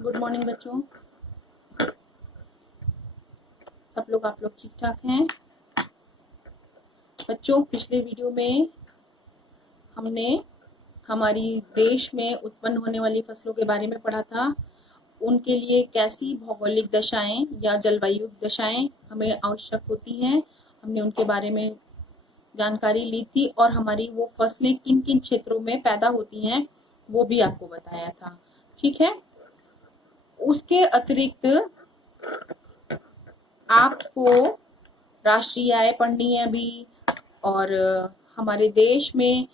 Good morning बच्चों। सब लोग आप लोग ठीक ठाक हैं? बच्चों, पिछले वीडियो में हमने हमारी देश में उत्पन्न होने वाली फसलों के बारे में पढ़ा था। उनके लिए कैसी भौगोलिक दशाएं या जलवायु दशाएं हमें आवश्यक होती हैं, हमने उनके बारे में जानकारी ली थी और हमारी वो फसलें किन किन क्षेत्रों में पैदा होती हैं वो भी आपको बताया था। ठीक है। उसके अतिरिक्त आपको राष्ट्रीय आय पढ़नी है अभी, और हमारे देश में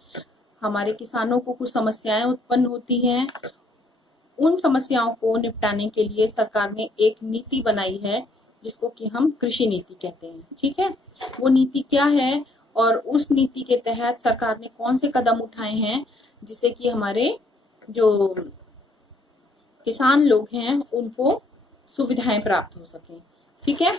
हमारे किसानों को कुछ समस्याएं उत्पन्न होती हैं। उन समस्याओं को निपटाने के लिए सरकार ने एक नीति बनाई है जिसको कि हम कृषि नीति कहते हैं। ठीक है। वो नीति क्या है और उस नीति के तहत सरकार ने कौन से कदम उठाए हैं जिससे कि हमारे जो किसान लोग हैं उनको सुविधाएं प्राप्त हो सकें। ठीक है।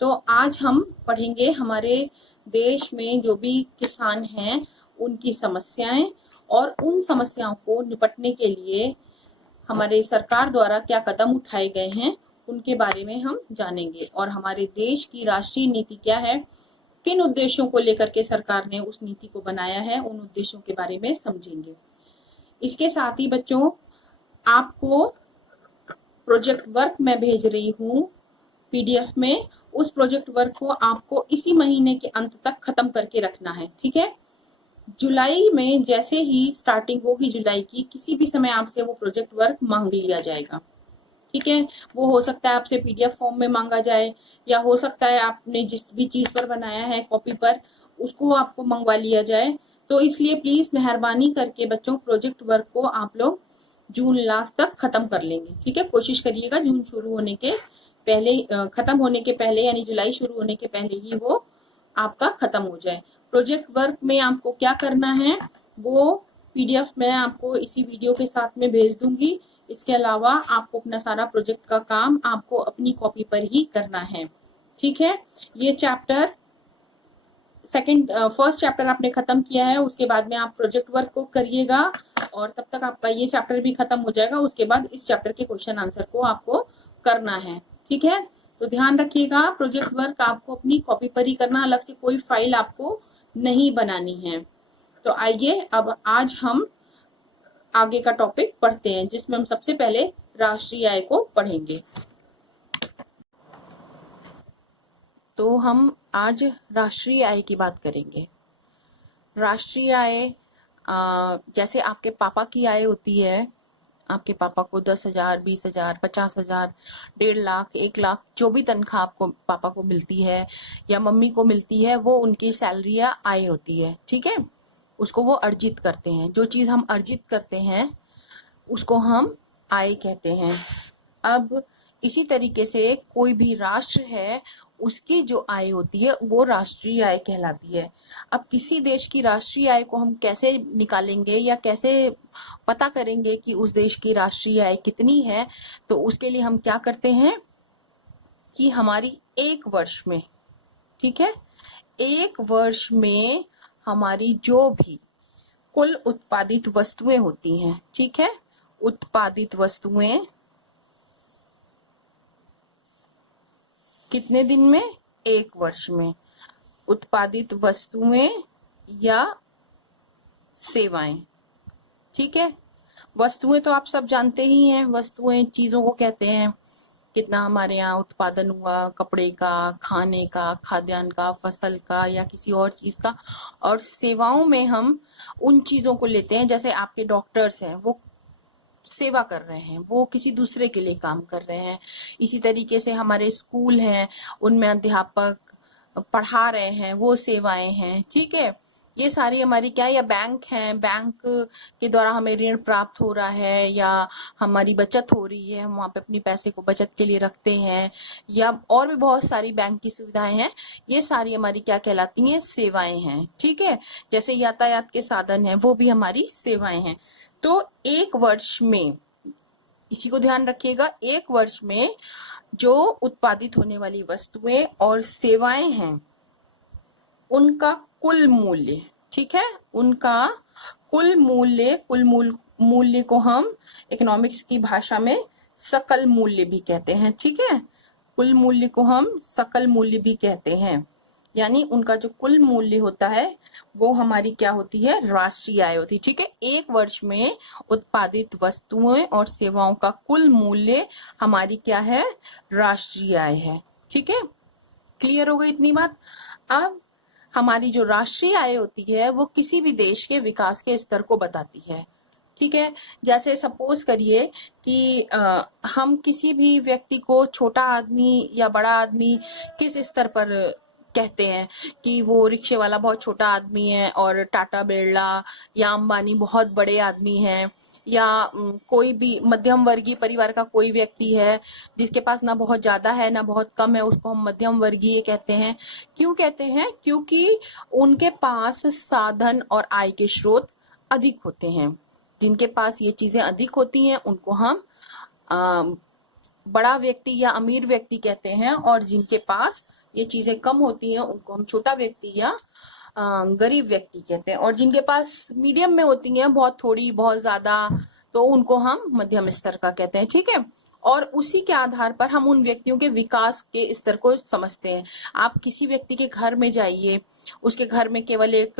तो आज हम पढ़ेंगे हमारे देश में जो भी किसान हैं उनकी समस्याएं और उन समस्याओं को निपटने के लिए हमारे सरकार द्वारा क्या कदम उठाए गए हैं उनके बारे में हम जानेंगे, और हमारे देश की राष्ट्रीय नीति क्या है, किन उद्देश्यों को लेकर के सरकार ने उस नीति को बनाया है, उन उद्देश्यों के बारे में समझेंगे। इसके साथ ही बच्चों, आपको प्रोजेक्ट वर्क मैं भेज रही हूँ पीडीएफ में। उस प्रोजेक्ट वर्क को आपको इसी महीने के अंत तक खत्म करके रखना है। ठीक है। जुलाई में जैसे ही स्टार्टिंग होगी जुलाई की, किसी भी समय आपसे वो प्रोजेक्ट वर्क मांग लिया जाएगा। ठीक है। वो हो सकता है आपसे पीडीएफ फॉर्म में मांगा जाए, या हो सकता है आपने जिस भी चीज पर बनाया है कॉपी पर उसको आपको मंगवा लिया जाए। तो इसलिए प्लीज मेहरबानी करके बच्चों प्रोजेक्ट वर्क को आप लोग जून लास्ट तक खत्म कर लेंगे। ठीक है। कोशिश करिएगा जून शुरू होने के पहले, खत्म होने के पहले, यानी जुलाई शुरू होने के पहले ही वो आपका खत्म हो जाए। प्रोजेक्ट वर्क में आपको क्या करना है वो पीडीएफ मैं आपको इसी वीडियो के साथ में भेज दूंगी। इसके अलावा आपको अपना सारा प्रोजेक्ट का काम आपको अपनी कॉपी पर ही करना है। ठीक है। ये चैप्टर फर्स्ट चैप्टर आपने खत्म किया है, उसके बाद में आप प्रोजेक्ट वर्क को करिएगा और तब तक आपका ये चैप्टर भी खत्म हो जाएगा। उसके बाद इस चैप्टर के क्वेश्चन आंसर को आपको करना है। ठीक है। तो ध्यान रखिएगा, प्रोजेक्ट वर्क आपको अपनी कॉपी पर ही करना, अलग से कोई फाइल आपको नहीं बनानी है। तो आइए अब आज हम आगे का टॉपिक पढ़ते हैं जिसमें हम सबसे पहले राष्ट्रीय आय को पढ़ेंगे। तो हम आज राष्ट्रीय आय की बात करेंगे। राष्ट्रीय आय जैसे आपके पापा की आय होती है, आपके पापा को 10,000, 20,000, 50,000, 1.5 लाख, 1 लाख जो भी तनख्वाह आपको पापा को मिलती है या मम्मी को मिलती है, वो उनकी सैलरी या आय होती है। ठीक है। उसको वो अर्जित करते हैं। जो चीज हम अर्जित करते हैं उसको हम आय कहते हैं। अब इसी तरीके से कोई भी राष्ट्र है उसकी जो आय होती है वो राष्ट्रीय आय कहलाती है। अब किसी देश की राष्ट्रीय आय को हम कैसे निकालेंगे या कैसे पता करेंगे कि उस देश की राष्ट्रीय आय कितनी है, तो उसके लिए हम क्या करते हैं कि हमारी एक वर्ष में, ठीक है, एक वर्ष में हमारी जो भी कुल उत्पादित वस्तुएं होती हैं, ठीक है, उत्पादित वस्तुएं कितने दिन में? एक वर्ष में। उत्पादित वस्तुएं या सेवाएं। ठीक है। वस्तुएं तो आप सब जानते ही हैं, वस्तुएं चीजों को कहते हैं। कितना हमारे यहाँ उत्पादन हुआ कपड़े का, खाने का, खाद्यान्न का, फसल का या किसी और चीज का। और सेवाओं में हम उन चीजों को लेते हैं, जैसे आपके डॉक्टर्स हैं वो सेवा कर रहे हैं, वो किसी दूसरे के लिए काम कर रहे हैं। इसी तरीके से हमारे स्कूल हैं, उनमें अध्यापक पढ़ा रहे हैं, वो सेवाएं हैं। ठीक है। ये सारी हमारी क्या है, या बैंक है, बैंक के द्वारा हमें ऋण प्राप्त हो रहा है या हमारी बचत हो रही है, हम वहां पे अपनी पैसे को बचत के लिए रखते हैं, या और भी बहुत सारी बैंक की सुविधाएं हैं। ये सारी हमारी क्या कहलाती हैं? सेवाएं हैं। ठीक है। जैसे यातायात के साधन है, वो भी हमारी सेवाएं हैं। तो एक वर्ष में, इसी को ध्यान रखिएगा, एक वर्ष में जो उत्पादित होने वाली वस्तुएं और सेवाएं हैं उनका कुल मूल्य, ठीक है, उनका कुल मूल्य, मूल्य को हम इकोनॉमिक्स की भाषा में सकल मूल्य भी कहते हैं, ठीक है। कुल मूल्य को हम सकल मूल्य भी कहते हैं, यानी उनका जो कुल मूल्य होता है वो हमारी क्या होती है, राष्ट्रीय आय होती है, ठीक है। एक वर्ष में उत्पादित वस्तुओं और सेवाओं का कुल मूल्य हमारी क्या है, राष्ट्रीय आय है, ठीक है। क्लियर हो गई इतनी बात। अब हमारी जो राष्ट्रीय आय होती है वो किसी भी देश के विकास के स्तर को बताती है, ठीक है। जैसे सपोज करिए कि हम किसी भी व्यक्ति को छोटा आदमी या बड़ा आदमी किस स्तर पर कहते हैं कि वो रिक्शे वाला बहुत छोटा आदमी है और टाटा बिरला या अंबानी बहुत बड़े आदमी हैं, या कोई भी मध्यम वर्गीय परिवार का कोई व्यक्ति है जिसके पास ना बहुत ज्यादा है ना बहुत कम है, उसको हम मध्यम वर्गीय कहते हैं। क्यों कहते हैं, क्योंकि उनके पास साधन और आय के स्रोत अधिक होते हैं। जिनके पास ये चीजें अधिक होती हैं उनको हम बड़ा व्यक्ति या अमीर व्यक्ति कहते हैं, और जिनके पास ये चीजें कम होती हैं उनको हम छोटा व्यक्ति या गरीब व्यक्ति कहते हैं, और जिनके पास मीडियम में होती हैं, बहुत थोड़ी बहुत ज्यादा, तो उनको हम मध्यम स्तर का कहते हैं, ठीक है। और उसी के आधार पर हम उन व्यक्तियों के विकास के स्तर को समझते हैं। आप किसी व्यक्ति के घर में जाइए, उसके घर में केवल एक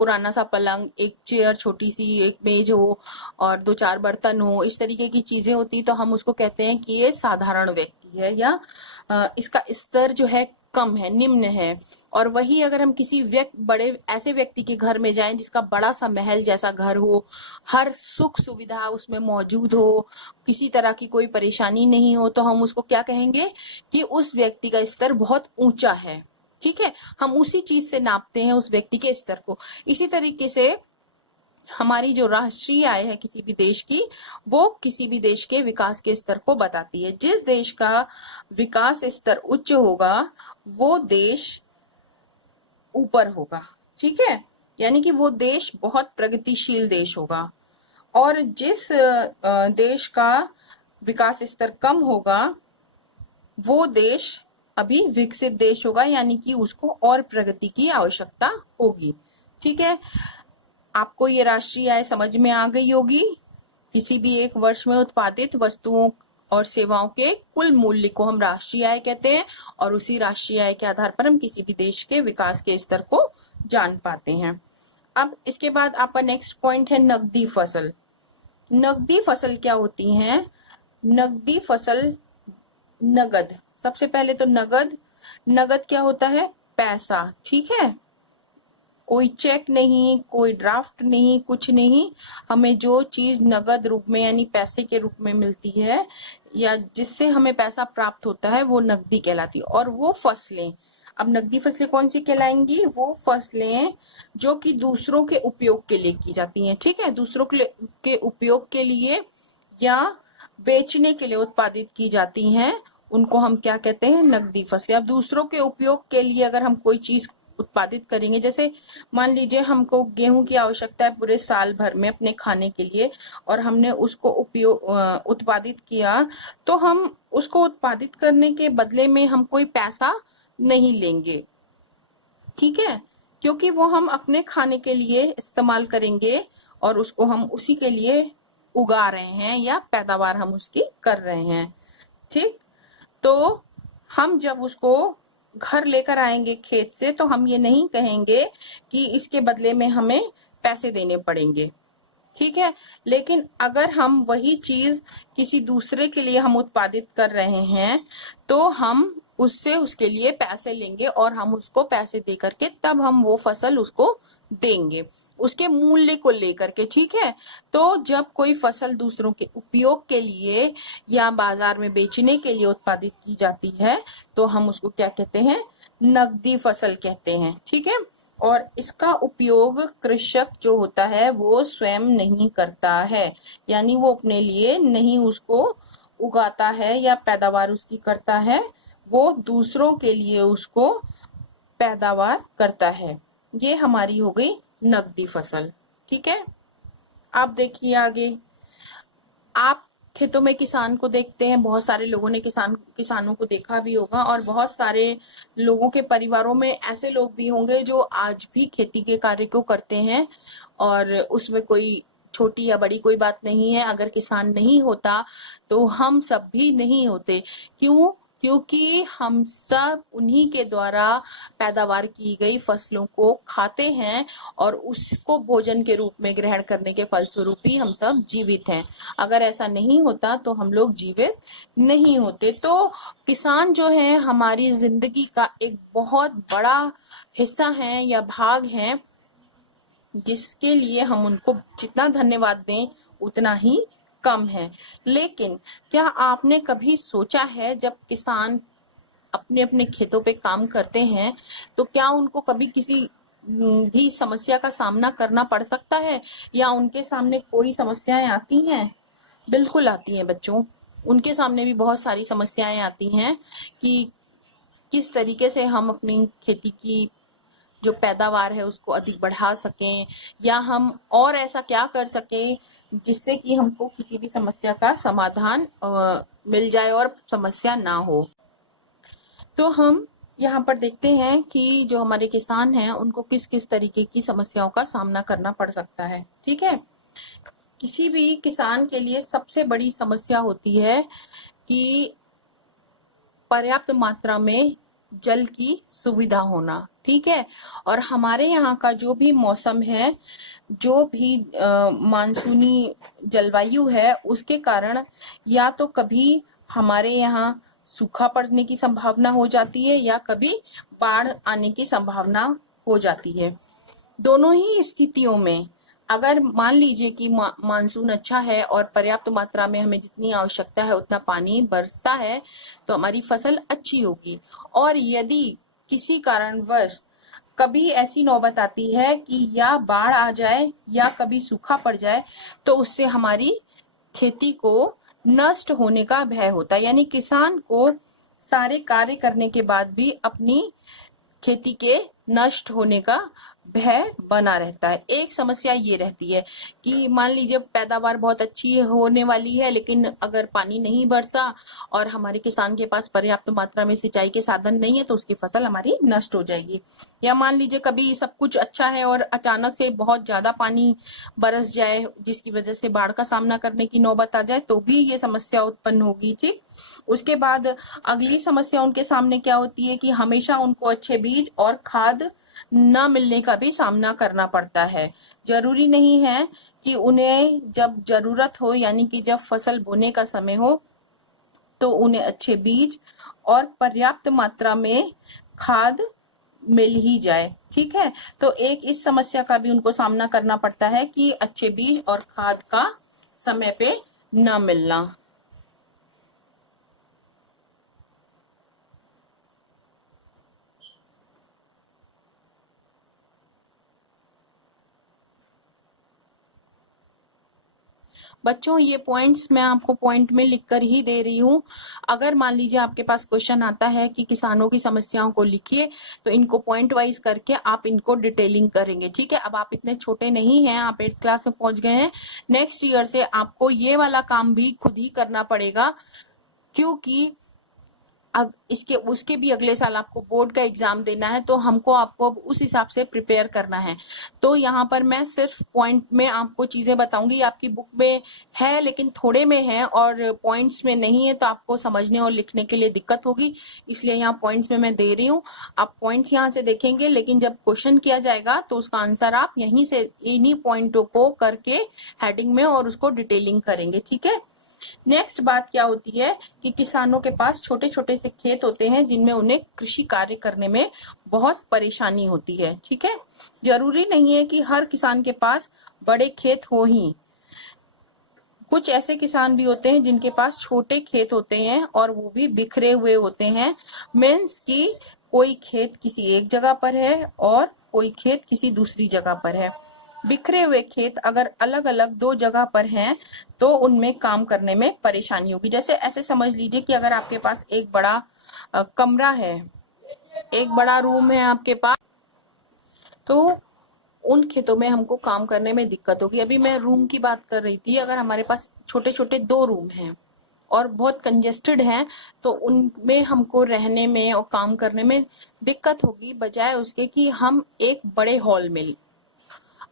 पुराना सा पलंग, एक चेयर, छोटी सी एक मेज हो और 2-4 बर्तन हो, इस तरीके की चीजें होती तो हम उसको कहते हैं कि ये साधारण व्यक्ति है, या इसका स्तर जो है कम है, निम्न है। और वही अगर हम किसी बड़े ऐसे व्यक्ति के घर में जाएं जिसका बड़ा सा महल जैसा घर हो, हर सुख सुविधा उसमें मौजूद हो, किसी तरह की कोई परेशानी नहीं हो, तो हम उसको क्या कहेंगे कि उस व्यक्ति का स्तर बहुत ऊंचा है, ठीक है। हम उसी चीज से नापते हैं उस व्यक्ति के स्तर को। इसी तरीके से हमारी जो राष्ट्रीय आय है किसी भी देश की, वो किसी भी देश के विकास के स्तर को बताती है। जिस देश का विकास स्तर उच्च होगा वो देश ऊपर होगा, ठीक है, यानी कि वो देश बहुत प्रगतिशील देश होगा। और जिस देश का विकास स्तर कम होगा वो देश अभी विकसित देश होगा, यानी कि उसको और प्रगति की आवश्यकता होगी, ठीक है। आपको ये राष्ट्रीय आय समझ में आ गई होगी। किसी भी एक वर्ष में उत्पादित वस्तुओं और सेवाओं के कुल मूल्य को हम राष्ट्रीय आय कहते हैं, और उसी राष्ट्रीय आय के आधार पर हम किसी भी देश के विकास के स्तर को जान पाते हैं। अब इसके बाद आपका नेक्स्ट पॉइंट है नकदी फसल। नकदी फसल क्या होती है? नकदी फसल नगद, सबसे पहले तो नगद क्या होता है? पैसा, ठीक है। कोई चेक नहीं, कोई ड्राफ्ट नहीं, कुछ नहीं, हमें जो चीज नगद रूप में यानी पैसे के रूप में मिलती है या जिससे हमें पैसा प्राप्त होता है वो नकदी कहलाती है। और वो फसलें, अब नकदी फसलें कौन सी कहलाएंगी? वो फसलें जो कि दूसरों के उपयोग के लिए की जाती हैं, ठीक है। दूसरों के उपयोग के लिए या बेचने के लिए उत्पादित की जाती हैं, उनको हम क्या कहते हैं? नकदी फसलें। अब दूसरों के उपयोग के लिए अगर हम कोई चीज उत्पादित करेंगे, जैसे मान लीजिए हमको गेहूं की आवश्यकता है पूरे साल भर में अपने खाने के लिए, और हमने उसको उत्पादित किया, तो हम उसको उत्पादित करने के बदले में हम कोई पैसा नहीं लेंगे, ठीक है, क्योंकि वो हम अपने खाने के लिए इस्तेमाल करेंगे और उसको हम उसी के लिए उगा रहे हैं या पैदावार हम उसकी कर रहे हैं, ठीक। तो हम जब उसको घर लेकर आएंगे खेत से, तो हम ये नहीं कहेंगे कि इसके बदले में हमें पैसे देने पड़ेंगे, ठीक है। लेकिन अगर हम वही चीज किसी दूसरे के लिए हम उत्पादित कर रहे हैं, तो हम उससे उसके लिए पैसे लेंगे और हम उसको पैसे दे करके तब हम वो फसल उसको देंगे, उसके मूल्य को लेकर के, ठीक है। तो जब कोई फसल दूसरों के उपयोग के लिए या बाजार में बेचने के लिए उत्पादित की जाती है, तो हम उसको क्या कहते हैं? नकदी फसल कहते हैं, ठीक है। और इसका उपयोग कृषक जो होता है वो स्वयं नहीं करता है, यानी वो अपने लिए नहीं उसको उगाता है या पैदावार उसकी करता है, वो दूसरों के लिए उसको पैदावार करता है। ये हमारी हो गई नकदी फसल, ठीक है। आप देखिए आगे, आप खेतों में किसान को देखते हैं, बहुत सारे लोगों ने किसानों को देखा भी होगा, और बहुत सारे लोगों के परिवारों में ऐसे लोग भी होंगे जो आज भी खेती के कार्य को करते हैं और उसमें कोई छोटी या बड़ी कोई बात नहीं है। अगर किसान नहीं होता तो हम सब भी नहीं होते। क्यों? क्योंकि हम सब उन्हीं के द्वारा पैदावार की गई फसलों को खाते हैं और उसको भोजन के रूप में ग्रहण करने के फलस्वरूप ही हम सब जीवित हैं। अगर ऐसा नहीं होता तो हम लोग जीवित नहीं होते। तो किसान जो है हमारी जिंदगी का एक बहुत बड़ा हिस्सा है या भाग है, जिसके लिए हम उनको जितना धन्यवाद दें उतना ही कम है। लेकिन क्या आपने कभी सोचा है, जब किसान अपने अपने खेतों पे काम करते हैं तो क्या उनको कभी किसी भी समस्या का सामना करना पड़ सकता है, या उनके सामने कोई समस्याएं आती हैं? बिल्कुल आती हैं बच्चों। उनके सामने भी बहुत सारी समस्याएं आती हैं कि किस तरीके से हम अपनी खेती की जो पैदावार है उसको अधिक बढ़ा सकें, या हम और ऐसा क्या कर सकें जिससे कि हमको किसी भी समस्या का समाधान मिल जाए और समस्या ना हो। तो हम यहाँ पर देखते हैं कि जो हमारे किसान हैं उनको किस किस तरीके की समस्याओं का सामना करना पड़ सकता है। ठीक है, किसी भी किसान के लिए सबसे बड़ी समस्या होती है कि पर्याप्त मात्रा में जल की सुविधा होना। ठीक है, और हमारे यहाँ का जो भी मौसम है, जो भी मानसूनी जलवायु है, उसके कारण या तो कभी हमारे यहाँ सूखा पड़ने की संभावना हो जाती है या कभी बाढ़ आने की संभावना हो जाती है। दोनों ही स्थितियों में अगर मान लीजिए कि मानसून अच्छा है और पर्याप्त मात्रा में हमें जितनी आवश्यकता है उतना पानी बरसता है तो हमारी फसल अच्छी होगी। और यदि किसी कारणवश कभी ऐसी नौबत आती है कि या बाढ़ आ जाए या कभी सूखा पड़ जाए तो उससे हमारी खेती को नष्ट होने का भय होता है। यानी किसान को सारे कार्य करने के बाद भी अपनी खेती के नष्ट होने का भय बना रहता है। एक समस्या ये रहती है कि मान लीजिए पैदावार बहुत अच्छी होने वाली है, लेकिन अगर पानी नहीं बरसा और हमारे किसान के पास पर्याप्त मात्रा में सिंचाई के साधन नहीं है तो उसकी फसल हमारी नष्ट हो जाएगी। या मान लीजिए कभी सब कुछ अच्छा है और अचानक से बहुत ज्यादा पानी बरस जाए जिसकी वजह से बाढ़ का सामना करने की नौबत आ जाए तो भी ये समस्या उत्पन्न होगी। ठीक, उसके बाद अगली समस्या उनके सामने क्या होती है कि हमेशा उनको अच्छे बीज और खाद न मिलने का भी सामना करना पड़ता है। जरूरी नहीं है कि उन्हें जब जरूरत हो, यानी कि जब फसल बोने का समय हो, तो उन्हें अच्छे बीज और पर्याप्त मात्रा में खाद मिल ही जाए। ठीक है, तो एक इस समस्या का भी उनको सामना करना पड़ता है कि अच्छे बीज और खाद का समय पे न मिलना। बच्चों ये पॉइंट्स मैं आपको पॉइंट में लिख कर ही दे रही हूँ। अगर मान लीजिए आपके पास क्वेश्चन आता है कि किसानों की समस्याओं को लिखिए तो इनको पॉइंट वाइज करके आप इनको डिटेलिंग करेंगे। ठीक है, अब आप इतने छोटे नहीं हैं, आप 8th क्लास में पहुंच गए हैं। नेक्स्ट ईयर से आपको ये वाला काम भी खुद ही करना पड़ेगा, क्योंकि इसके उसके भी अगले साल आपको बोर्ड का एग्जाम देना है, तो हमको आपको उस हिसाब से प्रिपेयर करना है। तो यहाँ पर मैं सिर्फ पॉइंट में आपको चीजें बताऊंगी, आपकी बुक में है लेकिन थोड़े में है और पॉइंट्स में नहीं है, तो आपको समझने और लिखने के लिए दिक्कत होगी, इसलिए यहाँ पॉइंट्स में मैं दे रही हूँ। आप पॉइंट्स यहाँ से देखेंगे, लेकिन जब क्वेश्चन किया जाएगा तो उसका आंसर आप यहीं से इन्हीं पॉइंटों को करके हेडिंग में और उसको डिटेलिंग करेंगे। ठीक है, नेक्स्ट बात क्या होती है कि किसानों के पास छोटे छोटे से खेत होते हैं जिनमें उन्हें कृषि कार्य करने में बहुत परेशानी होती है। ठीक है, जरूरी नहीं है कि हर किसान के पास बड़े खेत हो ही। कुछ ऐसे किसान भी होते हैं जिनके पास छोटे खेत होते हैं और वो भी बिखरे हुए होते हैं। मीन्स कि कोई खेत किसी एक जगह पर है और कोई खेत किसी दूसरी जगह पर है। बिखरे हुए खेत अगर अलग अलग 2 जगह पर हैं तो उनमें काम करने में परेशानी होगी। जैसे ऐसे समझ लीजिए कि अगर आपके पास एक बड़ा कमरा है, एक बड़ा रूम है आपके पास, तो उन खेतों में हमको काम करने में दिक्कत होगी। अभी मैं रूम की बात कर रही थी, अगर हमारे पास छोटे छोटे 2 रूम हैं और बहुत कंजेस्टेड हैं तो उनमें हमको रहने में और काम करने में दिक्कत होगी, बजाय उसके कि हम एक बड़े हॉल में,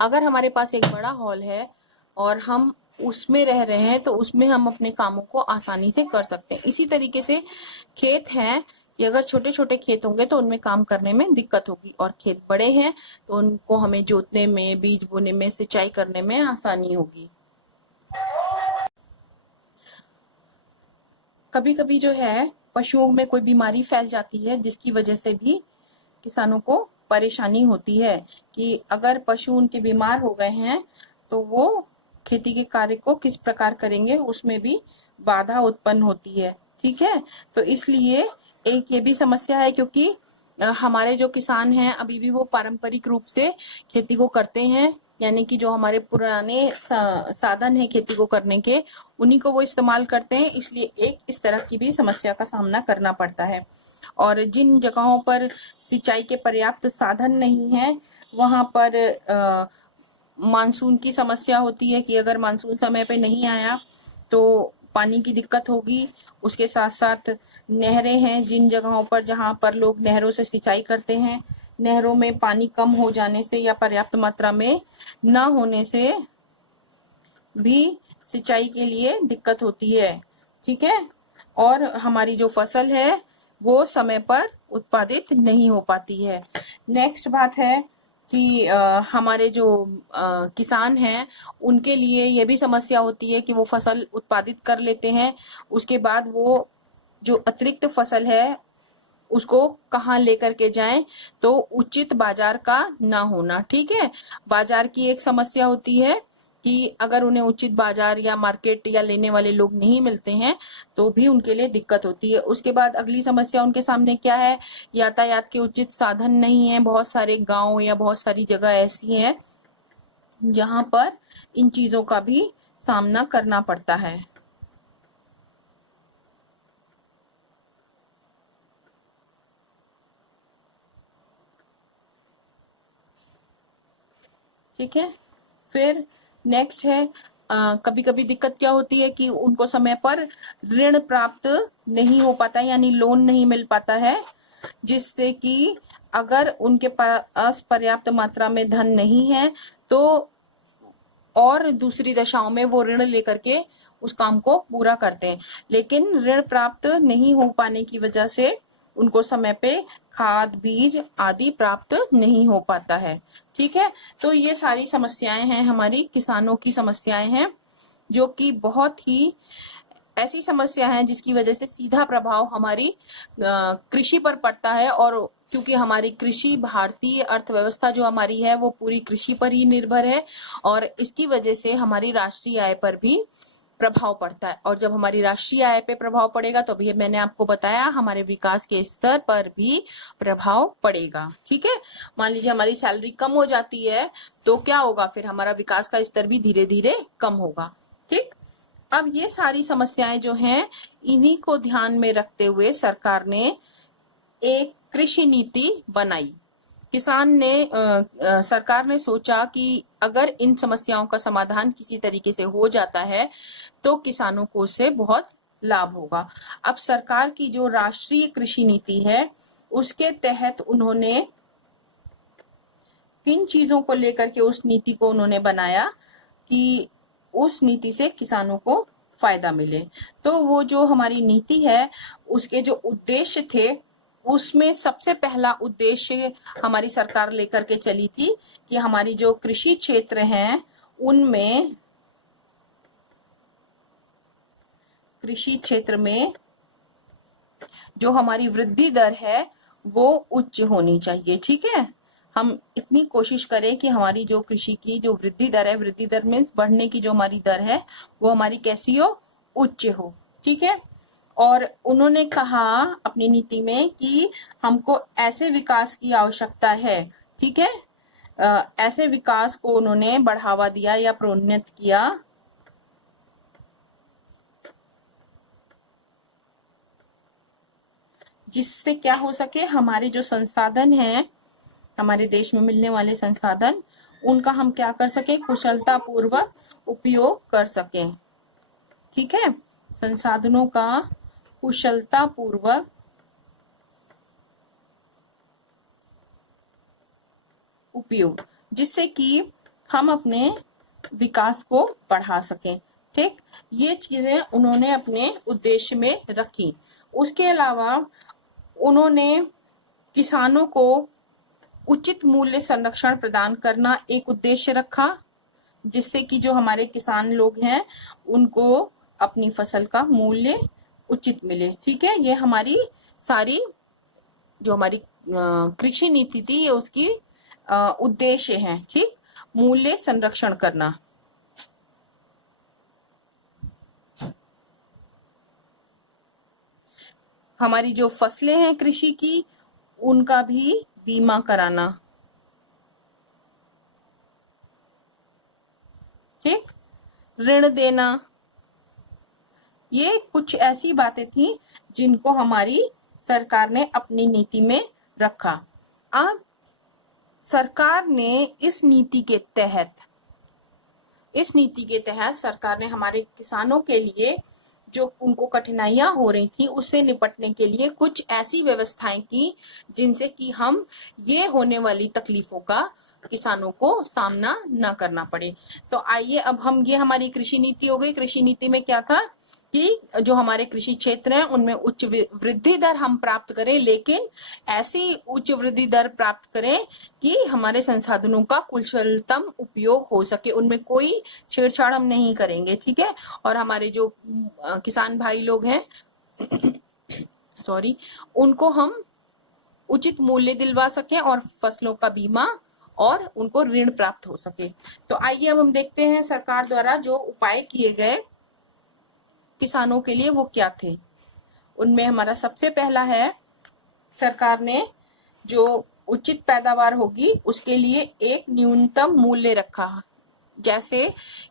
अगर हमारे पास एक बड़ा हॉल है, और हम उसमें रह रहे हैं, तो उसमें हम अपने कामों को आसानी से कर सकते हैं। इसी तरीके से खेत है कि अगर छोटे छोटे खेत होंगे तो उनमें काम करने में दिक्कत होगी, और खेत बड़े हैं तो उनको हमें जोतने में, बीज बोने में, सिंचाई करने में आसानी होगी। कभी कभी जो है पशुओं में कोई बीमारी फैल जाती है, जिसकी वजह से भी किसानों को परेशानी होती है कि अगर पशु उनके बीमार हो गए हैं तो वो खेती के कार्य को किस प्रकार करेंगे, उसमें भी बाधा उत्पन्न होती है। ठीक है, तो इसलिए एक ये भी समस्या है, क्योंकि हमारे जो किसान हैं अभी भी वो पारंपरिक रूप से खेती को करते हैं, यानी कि जो हमारे पुराने साधन है खेती को करने के, उन्हीं को वो इस्तेमाल करते हैं। इसलिए एक इस तरह की भी समस्या का सामना करना पड़ता है। और जिन जगहों पर सिंचाई के पर्याप्त साधन नहीं है, वहां पर मानसून की समस्या होती है कि अगर मानसून समय पे नहीं आया तो पानी की दिक्कत होगी। उसके साथ साथ नहरें हैं, जिन जगहों पर जहां पर लोग नहरों से सिंचाई करते हैं, नहरों में पानी कम हो जाने से या पर्याप्त मात्रा में न होने से भी सिंचाई के लिए दिक्कत होती है। ठीक है, और हमारी जो फसल है वो समय पर उत्पादित नहीं हो पाती है। नेक्स्ट बात है कि हमारे जो किसान हैं उनके लिए ये भी समस्या होती है कि वो फसल उत्पादित कर लेते हैं, उसके बाद वो जो अतिरिक्त फसल है उसको कहाँ लेकर के जाएं, तो उचित बाजार का ना होना। ठीक है, बाजार की एक समस्या होती है कि अगर उन्हें उचित बाजार या मार्केट या लेने वाले लोग नहीं मिलते हैं तो भी उनके लिए दिक्कत होती है। उसके बाद अगली समस्या उनके सामने क्या है, यातायात के उचित साधन नहीं है। बहुत सारे गांव या बहुत सारी जगह ऐसी है जहां पर इन चीजों का भी सामना करना पड़ता है। ठीक है, फिर नेक्स्ट है कभी कभी दिक्कत क्या होती है कि उनको समय पर ऋण प्राप्त नहीं हो पाता, यानी लोन नहीं मिल पाता है, जिससे कि अगर उनके पास पर्याप्त मात्रा में धन नहीं है तो और दूसरी दशाओं में वो ऋण लेकर के उस काम को पूरा करते हैं, लेकिन ऋण प्राप्त नहीं हो पाने की वजह से उनको समय पे खाद, बीज आदि प्राप्त नहीं हो पाता है। ठीक है, तो ये सारी समस्याएं हैं, हमारी किसानों की समस्याएं हैं, जो कि बहुत ही ऐसी समस्या है जिसकी वजह से सीधा प्रभाव हमारी कृषि पर पड़ता है। और क्योंकि हमारी कृषि, भारतीय अर्थव्यवस्था जो हमारी है वो पूरी कृषि पर ही निर्भर है, और इसकी वजह से हमारी राष्ट्रीय आय पर भी प्रभाव पड़ता है। और जब हमारी राष्ट्रीय आय पे प्रभाव पड़ेगा तो भी मैंने आपको बताया हमारे विकास के स्तर पर भी प्रभाव पड़ेगा। ठीक है, मान लीजिए हमारी सैलरी कम हो जाती है तो क्या होगा, फिर हमारा विकास का स्तर भी धीरे धीरे कम होगा। ठीक, अब ये सारी समस्याएं जो हैं इन्हीं को ध्यान में रखते हुए सरकार ने एक कृषि नीति बनाई। सरकार ने सोचा कि अगर इन समस्याओं का समाधान किसी तरीके से हो जाता है तो किसानों को उससे बहुत लाभ होगा। अब सरकार की जो राष्ट्रीय कृषि नीति है उसके तहत उन्होंने किन चीजों को लेकर के उस नीति को उन्होंने बनाया कि उस नीति से किसानों को फायदा मिले। तो वो जो हमारी नीति है उसके जो उद्देश्य थे, उसमें सबसे पहला उद्देश्य हमारी सरकार लेकर के चली थी कि हमारी जो कृषि क्षेत्र हैं उनमें, कृषि क्षेत्र में जो हमारी वृद्धि दर है वो उच्च होनी चाहिए। ठीक है, हम इतनी कोशिश करें कि हमारी जो कृषि की जो वृद्धि दर है, वृद्धि दर मीन्स बढ़ने की जो हमारी दर है, वो हमारी कैसी हो, उच्च हो। ठीक है, और उन्होंने कहा अपनी नीति में कि हमको ऐसे विकास की आवश्यकता है। ठीक है, ऐसे विकास को उन्होंने बढ़ावा दिया या प्रोन्नत किया जिससे क्या हो सके, हमारे जो संसाधन हैं, हमारे देश में मिलने वाले संसाधन, उनका हम क्या कर सके, कुशलता पूर्वक उपयोग कर सके। ठीक है, संसाधनों का कुशलता पूर्वक उपयोग, जिससे कि हम अपने विकास को बढ़ा सकें। ठीक, ये चीजें उन्होंने अपने उद्देश्य में रखी। उसके अलावा उन्होंने किसानों को उचित मूल्य संरक्षण प्रदान करना एक उद्देश्य रखा, जिससे कि जो हमारे किसान लोग हैं उनको अपनी फसल का मूल्य उचित मिले। ठीक है, ये हमारी सारी जो हमारी कृषि नीति थी ये उसकी उद्देश्य है। ठीक, मूल्य संरक्षण करना। हमारी जो फसलें हैं कृषि की उनका भी बीमा कराना। ठीक, ऋण देना। ये कुछ ऐसी बातें थी जिनको हमारी सरकार ने अपनी नीति में रखा। अब सरकार ने इस नीति के तहत सरकार ने हमारे किसानों के लिए जो उनको कठिनाइयां हो रही थी उससे निपटने के लिए कुछ ऐसी व्यवस्थाएं की जिनसे कि हम ये होने वाली तकलीफों का किसानों को सामना न करना पड़े। तो आइए अब हम, ये हमारी कृषि नीति हो गई। कृषि नीति में क्या था कि जो हमारे कृषि क्षेत्र हैं उनमें उच्च वृद्धि दर हम प्राप्त करें, लेकिन ऐसी उच्च वृद्धि दर प्राप्त करें कि हमारे संसाधनों का कुशलतम उपयोग हो सके, उनमें कोई छेड़छाड़ हम नहीं करेंगे। ठीक है, और हमारे जो किसान भाई लोग हैं उनको हम उचित मूल्य दिलवा सकें और फसलों का बीमा और उनको ऋण प्राप्त हो सके। तो आइए अब हम देखते हैं सरकार द्वारा जो उपाय किए गए किसानों के लिए वो क्या थे। उनमें हमारा सबसे पहला है, सरकार ने जो उचित पैदावार होगी उसके लिए एक न्यूनतम मूल्य रखा। जैसे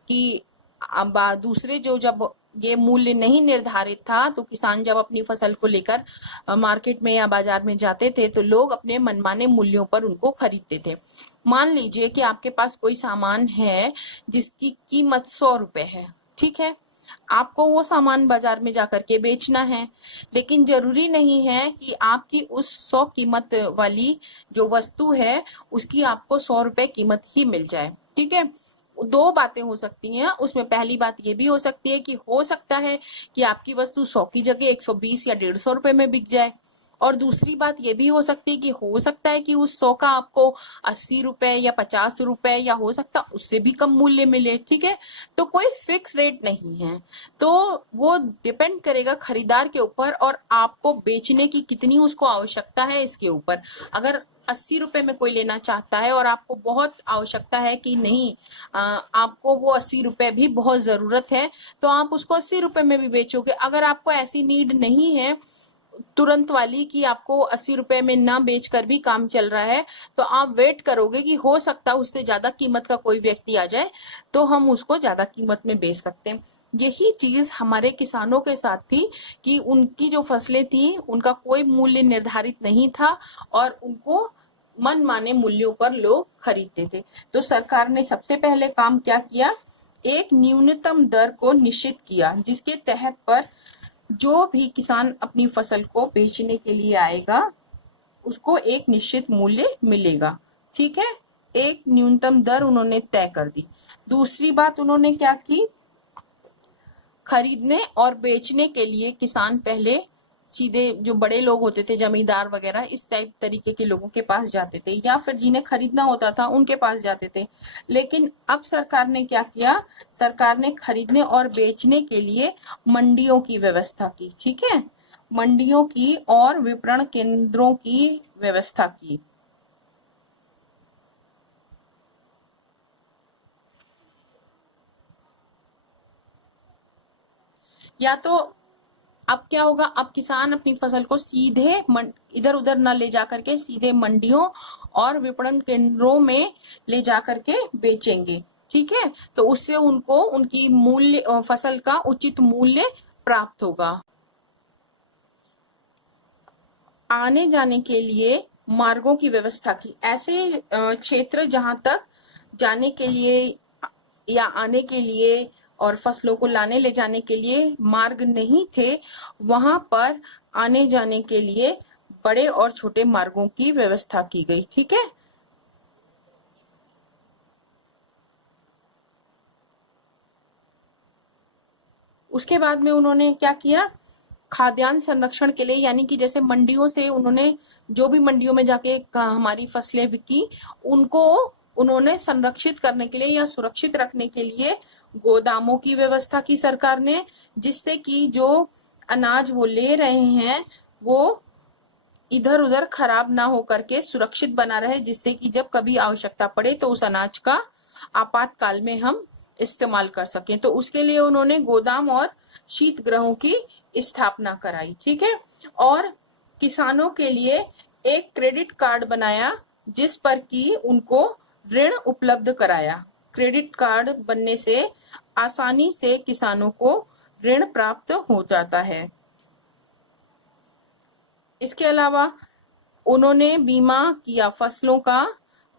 कि अब दूसरे जो जब ये मूल्य नहीं निर्धारित था तो किसान जब अपनी फसल को लेकर मार्केट में या बाजार में जाते थे तो लोग अपने मनमाने मूल्यों पर उनको खरीदते थे। मान लीजिए कि आपके पास कोई सामान है जिसकी कीमत 100 रुपए है। ठीक है, आपको वो सामान बाजार में जाकर के बेचना है, लेकिन जरूरी नहीं है कि आपकी उस 100 कीमत वाली जो वस्तु है उसकी आपको 100 रुपए कीमत ही मिल जाए। ठीक है, दो बातें हो सकती हैं उसमें। पहली बात ये भी हो सकती है कि हो सकता है कि आपकी वस्तु 100 की जगह 120 या 150 रुपए में बिक जाए, और दूसरी बात ये भी हो सकती है कि हो सकता है कि उस 100 का आपको 80 रुपए या 50 रुपए या हो सकता उससे भी कम मूल्य मिले। ठीक है, तो कोई फिक्स रेट नहीं है, तो वो डिपेंड करेगा खरीदार के ऊपर और आपको बेचने की कितनी उसको आवश्यकता है इसके ऊपर। अगर 80 रुपए में कोई लेना चाहता है और आपको बहुत आवश्यकता है कि नहीं, आपको वो 80 रुपए भी बहुत जरूरत है, तो आप उसको 80 रुपए में भी बेचोगे। अगर आपको ऐसी नीड नहीं है तुरंत वाली कि आपको 80 रुपए में ना बेचकर भी काम चल रहा है, तो आप वेट करोगे कि हो सकता है उससे ज्यादा कीमत का कोई व्यक्ति आ जाए तो हम उसको ज्यादा कीमत में बेच सकते हैं। यही चीज हमारे किसानों के साथ थी कि उनकी जो फसलें थी उनका कोई मूल्य निर्धारित नहीं था और उनको मनमाने मूल्यों पर लोग खरीदते थे। तो सरकार ने सबसे पहले काम क्या किया, एक न्यूनतम दर को निश्चित किया जिसके तहत पर जो भी किसान अपनी फसल को बेचने के लिए आएगा उसको एक निश्चित मूल्य मिलेगा। ठीक है, एक न्यूनतम दर उन्होंने तय कर दी। दूसरी बात उन्होंने क्या की, खरीदने और बेचने के लिए किसान पहले सीधे जो बड़े लोग होते थे जमींदार वगैरह इस टाइप तरीके के लोगों के पास जाते थे या फिर जिन्हें खरीदना होता था उनके पास जाते थे। लेकिन अब सरकार ने क्या किया, सरकार ने खरीदने और बेचने के लिए मंडियों की व्यवस्था की। ठीक है, मंडियों की और विपणन केंद्रों की व्यवस्था की। या तो अब क्या होगा, अब किसान अपनी फसल को सीधे इधर उधर न ले जा करके सीधे मंडियों और विपणन केंद्रों में ले जा करके बेचेंगे। ठीक है, तो उससे उनको उनकी मूल्य फसल का उचित मूल्य प्राप्त होगा। आने जाने के लिए मार्गों की व्यवस्था की। ऐसे क्षेत्र जहां तक जाने के लिए या आने के लिए और फसलों को लाने ले जाने के लिए मार्ग नहीं थे, वहां पर आने जाने के लिए बड़े और छोटे मार्गों की व्यवस्था की गई। ठीक है, उसके बाद में उन्होंने क्या किया, खाद्यान्न संरक्षण के लिए, यानी कि जैसे मंडियों से उन्होंने, जो भी मंडियों में जाके हमारी फसलें बिकी, उनको उन्होंने संरक्षित करने के लिए या सुरक्षित रखने के लिए गोदामों की व्यवस्था की सरकार ने, जिससे कि जो अनाज वो ले रहे हैं वो इधर उधर खराब ना हो करके सुरक्षित बना रहे, जिससे कि जब कभी आवश्यकता पड़े तो उस अनाज का आपातकाल में हम इस्तेमाल कर सकें। तो उसके लिए उन्होंने गोदाम और शीत गृहों की स्थापना कराई, ठीक है। और किसानों के लिए एक क्रेडिट कार्ड बनाया जिस पर कि उनको ऋण उपलब्ध कराया। क्रेडिट कार्ड बनने से आसानी से किसानों को ऋण प्राप्त हो जाता है। इसके अलावा उन्होंने बीमा किया, फसलों का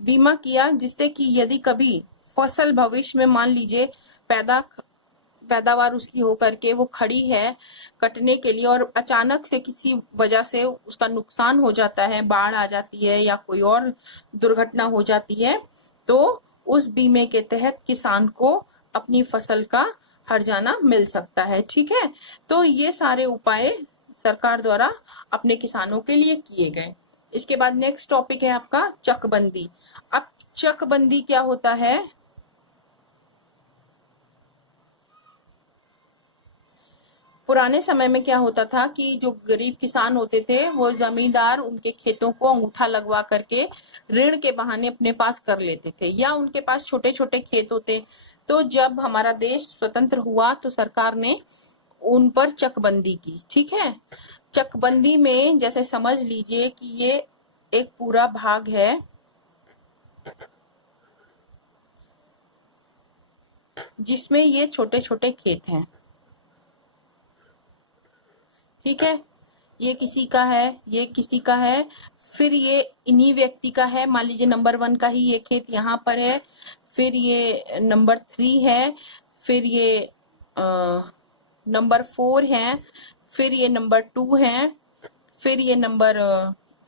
बीमा किया, जिससे कि यदि कभी फसल भविष्य में मान लीजिए पैदावार उसकी होकर के वो खड़ी है कटने के लिए और अचानक से किसी वजह से उसका नुकसान हो जाता है, बाढ़ आ जाती है या कोई और दुर्घटना हो जाती है, तो उस बीमे के तहत किसान को अपनी फसल का हर्जाना मिल सकता है, ठीक है। तो ये सारे उपाय सरकार द्वारा अपने किसानों के लिए किए गए। इसके बाद नेक्स्ट टॉपिक है आपका चकबंदी। अब चकबंदी क्या होता है? पुराने समय में क्या होता था कि जो गरीब किसान होते थे वो जमींदार उनके खेतों को अंगूठा लगवा करके ऋण के बहाने अपने पास कर लेते थे, या उनके पास छोटे छोटे खेत होते। तो जब हमारा देश स्वतंत्र हुआ तो सरकार ने उन पर चकबंदी की, ठीक है। चकबंदी में जैसे समझ लीजिए कि ये एक पूरा भाग है जिसमें ये छोटे छोटे खेत हैं, ठीक है। ये किसी का है, ये किसी का है, फिर ये इन्हीं व्यक्ति का है। मान लीजिए नंबर 1 का ही ये खेत यहाँ पर है, फिर ये नंबर 3 है, फिर ये नंबर 4 है, फिर ये नंबर 2 है, फिर ये नंबर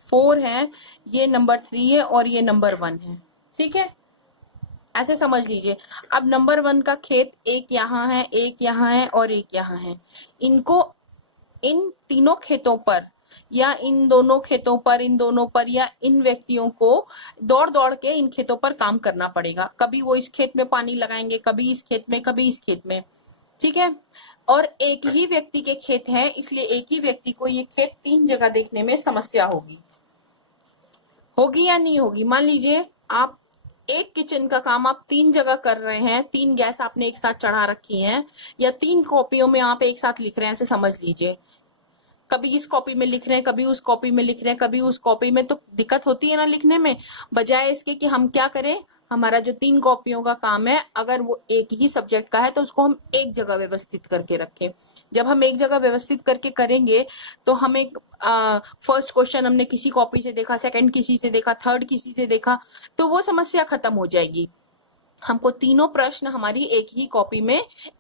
4 है, ये नंबर 3 है और ये नंबर 1 है, ठीक है। ऐसे समझ लीजिए। अब नंबर 1 का खेत एक यहाँ है, एक यहाँ है और एक यहाँ है। इनको इन तीनों खेतों पर या इन दोनों खेतों पर, इन दोनों पर या इन व्यक्तियों को दौड़ दौड़ के इन खेतों पर काम करना पड़ेगा। कभी वो इस खेत में पानी लगाएंगे, कभी इस खेत में, कभी इस खेत में, ठीक है। और एक ही व्यक्ति के खेत हैं, इसलिए एक ही व्यक्ति को ये खेत 3 जगह देखने में समस्या होगी या नहीं होगी? मान लीजिए आप एक किचन का काम आप 3 जगह कर रहे हैं, 3 गैस आपने एक साथ चढ़ा रखी हैं, या 3 कॉपियों में आप एक साथ लिख रहे हैं, ऐसे समझ लीजिए। कभी इस कॉपी में लिख रहे हैं, कभी उस कॉपी में लिख रहे हैं, कभी उस कॉपी में, तो दिक्कत होती है ना लिखने में। बजाय इसके कि हम क्या करें, हमारा जो 3 कॉपियों का काम है, अगर वो एक ही सब्जेक्ट का है तो उसको हम एक जगह व्यवस्थित करके रखें। जब हम एक जगह व्यवस्थित करके करेंगे तो हम एक फर्स्ट क्वेश्चन हमने किसी कॉपी से देखा, सेकंड किसी से देखा, थर्ड किसी से देखा, तो वो समस्या खत्म हो जाएगी। हमको तीनों प्रश्न हमारी एक ही कॉपी में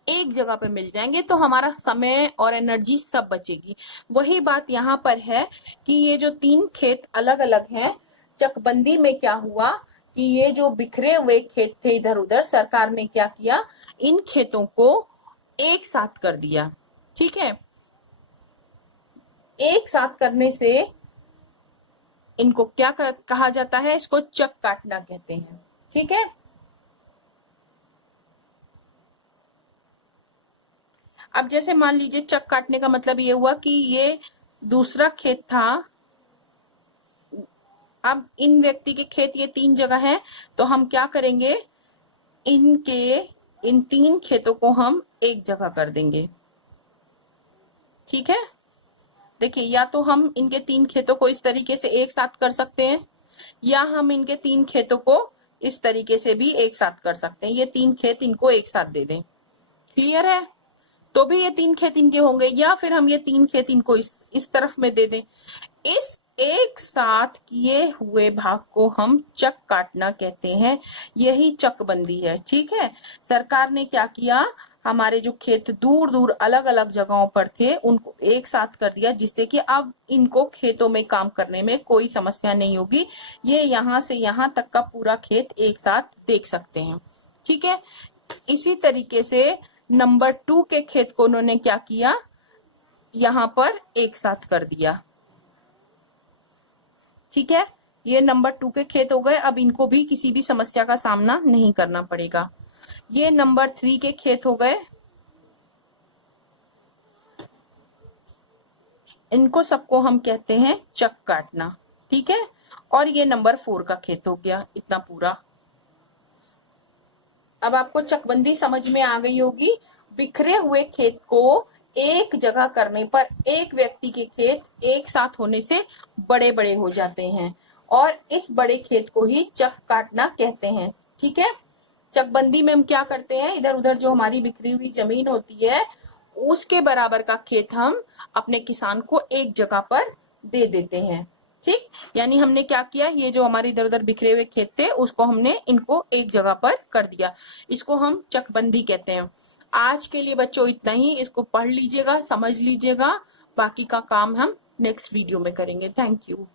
एक जगह पे मिल जाएंगे, तो हमारा समय और एनर्जी सब बचेगी। वही बात यहाँ पर है कि ये जो 3 खेत अलग अलग हैं, चकबंदी में क्या हुआ कि ये जो बिखरे हुए खेत थे इधर उधर, सरकार ने क्या किया, इन खेतों को एक साथ कर दिया, ठीक है। एक साथ करने से इनको क्या कहा जाता है? इसको चक काटना कहते हैं, ठीक है। अब जैसे मान लीजिए चक काटने का मतलब ये हुआ कि ये दूसरा खेत था, अब इन व्यक्ति के खेत ये 3 जगह हैं, तो हम क्या करेंगे, इन 3 खेतों को हम एक जगह कर देंगे, ठीक है। देखिए, या तो हम इनके 3 खेतों को इस तरीके से एक साथ कर सकते हैं, या हम इनके 3 खेतों को इस तरीके से भी एक साथ कर सकते हैं। ये 3 खेत इनको एक साथ दे दें, क्लियर है? तो भी ये 3 खेत इनके होंगे, या फिर हम ये 3 खेत इनको इस तरफ में दे दें। इस एक साथ किए हुए भाग को हम चक काटना कहते हैं, यही चकबंदी है, ठीक है। सरकार ने क्या किया, हमारे जो खेत दूर दूर अलग अलग जगहों पर थे उनको एक साथ कर दिया, जिससे कि अब इनको खेतों में काम करने में कोई समस्या नहीं होगी। ये यहाँ से यहाँ तक का पूरा खेत एक साथ देख सकते हैं, ठीक है। इसी तरीके से नंबर 2 के खेत को उन्होंने क्या किया, यहां पर एक साथ कर दिया। ठीक है, ये नंबर 2 के खेत हो गए। अब इनको भी किसी भी समस्या का सामना नहीं करना पड़ेगा। ये नंबर 3 के खेत हो गए, इनको सबको हम कहते हैं चक काटना। ठीक है, और ये नंबर 4 का खेत हो गया, इतना पूरा। अब आपको चकबंदी समझ में आ गई होगी। बिखरे हुए खेत को एक जगह करने पर एक व्यक्ति के खेत एक साथ होने से बड़े बड़े हो जाते हैं, और इस बड़े खेत को ही चक काटना कहते हैं। ठीक है, चकबंदी में हम क्या करते हैं, इधर उधर जो हमारी बिखरी हुई जमीन होती है उसके बराबर का खेत हम अपने किसान को एक जगह पर दे देते हैं। ठीक, यानी हमने क्या किया, ये जो हमारे इधर उधर बिखरे हुए खेत थे उसको हमने इनको एक जगह पर कर दिया, इसको हम चकबंदी कहते हैं। आज के लिए बच्चों इतना ही, इसको पढ़ लीजिएगा, समझ लीजिएगा, बाकी का काम हम नेक्स्ट वीडियो में करेंगे। Thank you.